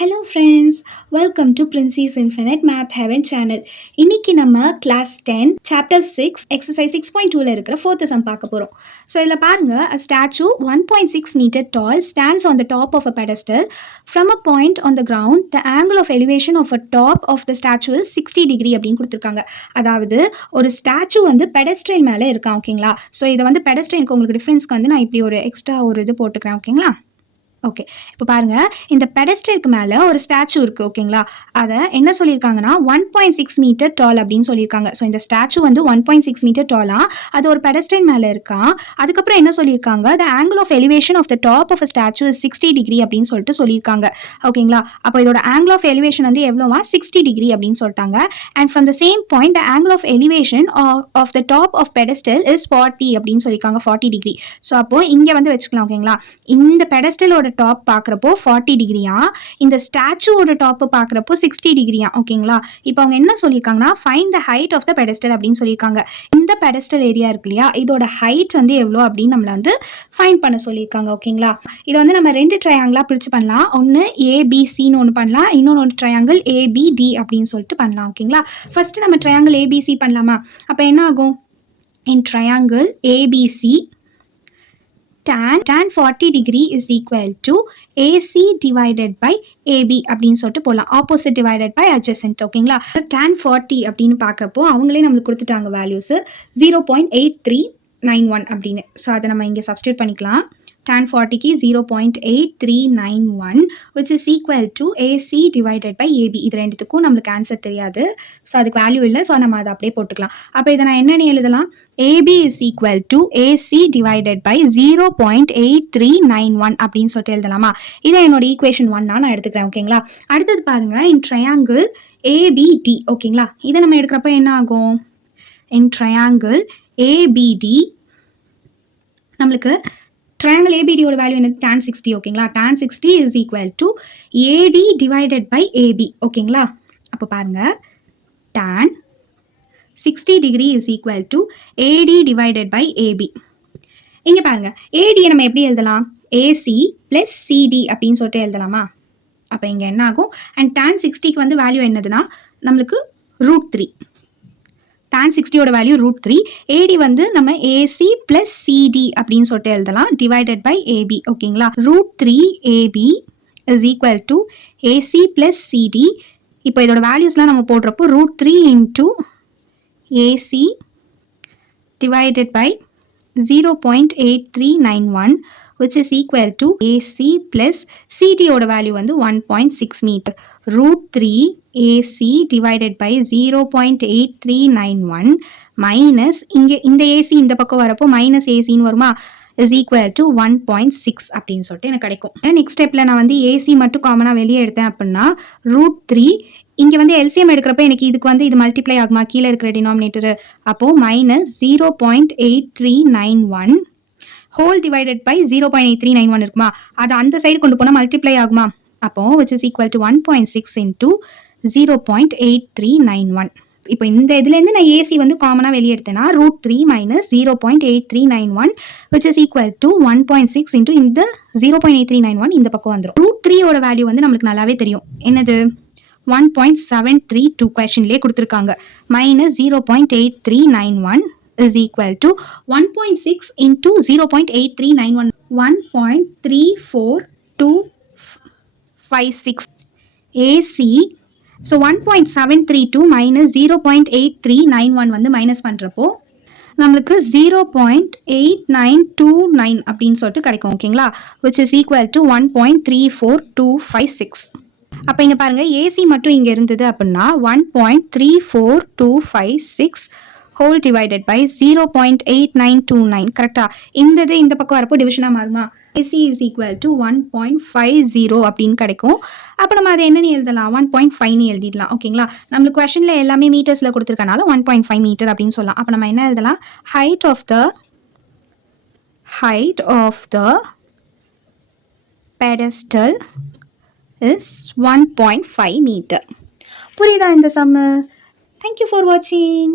Hello friends, welcome to princess infinite math heaven channel. இன்னைக்கு நம்ம class 10 chapter 6 exercise 6.2ல இருக்கிற fourth some பார்க்க போகிறோம். ஸோ இதில் பாருங்க, a statue 1.6 meter tall stands on the top of a pedestal. From a point on the ground, the angle of elevation of a top of the statue is 60 degree அப்படின்னு கொடுத்துருக்காங்க. அதாவது ஒரு statue வந்து பெடஸ்ட்ரல் மேலே இருக்கான். ஓகேங்களா? ஸோ இதை வந்து பெடஸ்ட்ரலுக்கு உங்களுக்கு டிஃப்ரென்ஸ்க்கு வந்து நான் இப்படி ஒரு எக்ஸ்ட்ரா ஒரு இது போட்டுக்கிறேன். ஓகேங்களா? ஓகே, இப்போ பாருங்கள், இந்த பெடஸ்டலுக்கு மேலே ஒரு ஸ்டாச்சு இருக்குது. ஓகேங்களா? அதை என்ன சொல்லியிருக்காங்கன்னா 1.6 மீட்டர் டால் அப்படின்னு சொல்லியிருக்காங்க. ஸோ இந்த ஸ்டாச்சு வந்து 1.6 மீட்டர் டாலாக அது ஒரு பெடஸ்டல் மேலே இருக்கான். அதுக்கப்புறம் என்ன சொல்லியிருக்காங்க, the angle of elevation of the top of a statue is 60 degree அப்படின்னு சொல்லிட்டு சொல்லியிருக்காங்க. ஓகேங்களா? அப்போ இதோட ஆங்கிள் ஆஃப் எலிவேஷன் வந்து எவ்வளோவா 60 டிகிரி அப்படின்னு சொல்லிட்டாங்க. And from the same point the angle of elevation of the top of pedestal is 40 அப்படின்னு சொல்லியிருக்காங்க, 40 டிகிரி. ஸோ அப்போ இங்கே வந்து வச்சுக்கலாம். ஓகேங்களா? இந்த பெடஸ்டலோட டாப் பார்க்குறப்போ 40 டிகிரியா, இந்த ஸ்டாச்சுவோட டாப்பு பார்க்குறப்போ 60 டிகிரியா. ஓகேங்களா? இப்போ அவங்க என்ன சொல்லியிருக்காங்கன்னா find the height of the pedestal அப்படின்னு சொல்லியிருக்காங்க. இந்த பெடஸ்டல் ஏரியா இருக்கு இல்லையா, இதோட ஹைட் வந்து எவ்வளோ அப்படின்னு நம்மளை வந்து ஃபைண்ட் பண்ண சொல்லியிருக்காங்க. ஓகேங்களா? இதை வந்து நம்ம 2 ட்ரையாங்கிளாக பிரித்து பண்ணலாம். ஒன்று ஏபிசின்னு ஒன்று பண்ணலாம், இன்னொன்று ட்ரையாங்கிள் ஏபிடி அப்படின்னு சொல்லிட்டு பண்ணலாம். ஓகேங்களா? ஃபர்ஸ்ட் நம்ம ட்ரையாங்கிள் ஏபிசி பண்ணலாமா? அப்போ என்ன ஆகும், இன் triangle ABC tan 40 degree is equal to AC divided by AB அப்படின்னு சொல்லிட்டு போடலாம். Opposite divided by adjacent. ஓகேங்களா? tan 40 அப்படின்னு பார்க்குறப்போ அவங்களே நம்மளுக்கு கொடுத்துட்டாங்க வேல்யூஸ் 0.8391 அப்படின்னு. ஸோ அதை நம்ம இங்கே சப்ஸ்டியூட் பண்ணிக்கலாம். tan 40க்கு 0.8391 which is equal to AC divided by AB. இது ரெண்டுத்துக்கும் நம்மளுக்கு ஆன்சர் தெரியாது. ஸோ அதுக்கு வேல்யூ இல்லை. ஸோ நம்ம அதை அப்படியே போட்டுக்கலாம். அப்போ இதை நான் என்னென்னு எழுதலாம், AB is equal to AC divided by 0.8391 அப்படின்னு சொல்லிட்டு எழுதலாமா? இதை என்னோட ஈக்குவேஷன் 1 நான் எடுத்துக்கிறேன். ஓகேங்களா? அடுத்தது பாருங்க, இன் ட்ரையாங்கிள் ABD. ஓகேங்களா? இதை நம்ம எடுக்கிறப்ப என்ன ஆகும், இன் ட்ரையாங்கிள் ABD நம்மளுக்கு ட்ரையாங்கிள் ஏபிடியோட வேல்யூ என்ன, tan 60. ஓகேங்களா? tan 60 is equal to AD divided by AB. ஓகேங்களா? அப்போ பாருங்க, tan 60 degree is equal to AD divided by AB. இங்கே பாருங்க, AD நம்ம எப்படி எழுதலாம், AC plus CD அப்படின்னு சொல்லிட்டு எழுதலாமா? அப்போ இங்கே என்ன ஆகும், அண்ட் tan 60க்கு வந்து வேல்யூ என்னதுன்னா நம்மளுக்கு √3. tan 60யோட value √3. AD வந்து நம்ம AC plus CD அப்படின்னு சொல்லிட்டு எழுதலாம், டிவைடட் பை AB. ஓகேங்களா? √3 AB is equal to AC plus CD. இப்போ இதோட வேல்யூஸ்லாம் நம்ம போடுறப்போ √3 into AC divided by 0.8391 which is equal to AC plus CD ஓட வேல்யூ வந்து 1.6 metre. √3 AC divided by 0.8391 minus இங்கே இந்த AC இந்த பக்கம் வரப்போ மைனஸ் ஏசின்னு வருமா, is equal to 1.6 அப்படின்னு சொல்லிட்டு எனக்கு கிடைக்கும். நெக்ஸ்ட் ஸ்டெப்பில் நான் வந்து AC மட்டும் காமனாக வெளியே எடுத்தேன் அப்படின்னா √3 இங்கே வந்து எல்சிஎம் எடுக்கிறப்ப எனக்கு இதுக்கு வந்து இது மல்டிப்ளை ஆகுமா, கீழே இருக்கிற டினாமினேட்டரு. அப்போது மைனஸ் 0.8391 ஹோல் டிவைடட் பை 0.8391 இருக்குமா, அது அந்த சைடு கொண்டு போனால் மல்டிப்ளை ஆகுமா. அப்போது which is equal to 1.6 into 0.8391. இப்போ இந்த இதுலேருந்து நான் ஏசி வந்து காமனாக வெளியே எடுத்தேன்னா √3 minus 0.8391 which is equal to 1.6 into இந்த 0.8391 இந்த பக்கம் வந்துடும். √3யோட வேல்யூ வந்து நம்மளுக்கு நல்லாவே தெரியும், என்னது 1.732 கொஷின்லேயே கொடுத்துருக்காங்க. Minus 0.8391 is equal to 1.6 into 0.8391 1.34256 AC. So 1.732 minus 0.8391 வந்து மைனஸ் பண்ணுறப்போ நம்மளுக்கு 0.8929 அப்படின்னு சொல்லிட்டு கிடைக்கும். ஓகேங்களா? which is equal to 1.34256. அப்போ இங்கே பாருங்கள், ஏசி மட்டும் இங்கே இருந்தது அப்படின்னா 1.34256 ஹோல் டிவைடட் பை 0.8929. கரெக்டாக இந்த பக்கம் வரப்போ டிவிஷனாக மாறுமா, ஏசி இஸ் ஈக்குவல் டு 1.50 அப்படின்னு கிடைக்கும். அப்போ நம்ம அதை என்னென்னு எழுதலாம், 1.5ன்னு எழுதிடலாம். ஓகேங்களா? நம்மளுக்கு கொஷனில் எல்லாமே மீட்டர்ஸில் கொடுத்துருக்கனால 1.5 மீட்டர் அப்படின்னு சொல்லலாம். அப்போ நம்ம என்ன எழுதலாம், height of the pedestal is 1.5 meter. புரியுதா இந்த சம்மு? Thank you for watching.